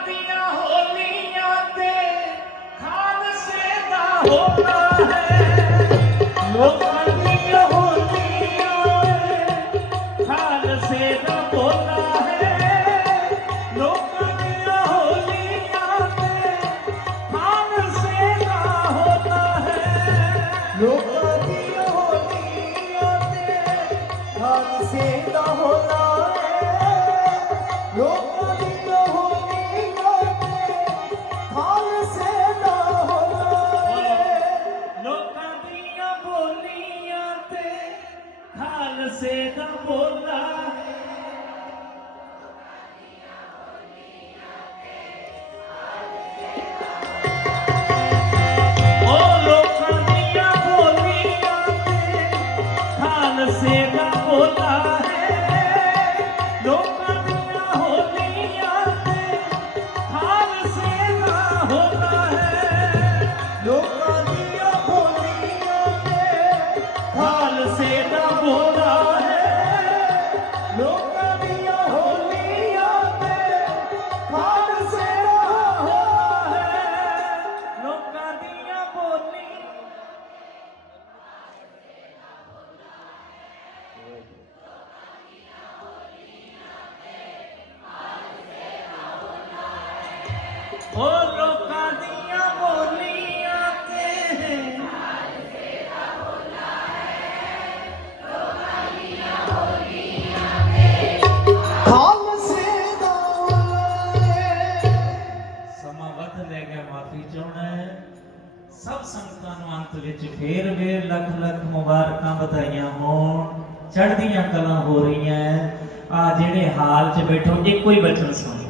ਦੀਆਂ ਹੋਲੀਆਂ ਤੇ ਖਾਲਸੇ ਦਾ ਹੋਣਾ ਹੈ। ਲੋਕਾਂ ਦੀਆਂ ਹੋਲੀਆਂ ਤੇ ਖਾਲਸੇ ਦਾ ਹੋਣਾ ਹੈ। ਲੋਕਾਂ ਦੀਆਂ ਹੋਲੀਆਂ ਤੇ ਖਾਲਸੇ ਦਾ ਹੋਣਾ ਹੈ। ਲੋਕਾਂ ਦੀਆਂ ਹੋਲੀਆਂ ਤੇ ਖਾਲਸੇ ਦਾ ਹੋਣਾ ਹੈ। ਲੋਕ ఆలసేన పోలా ਸੰਗਤਾਂ ਨੂੰ ਅੰਤ ਵਿੱਚ ਫੇਰ ਵੇਰ ਲੱਖ ਲੱਖ ਮੁਬਾਰਕਾਂ ਵਧਾਈਆਂ ਹੋਣ। ਚੜ੍ਹਦੀਆਂ ਕਲਾਂ ਹੋ ਰਹੀਆਂ ਆ ਜਿਹੜੇ ਹਾਲ 'ਚ ਬੈਠੋ ਇੱਕੋ ਹੀ ਬਚਨ ਸੁਣੋ।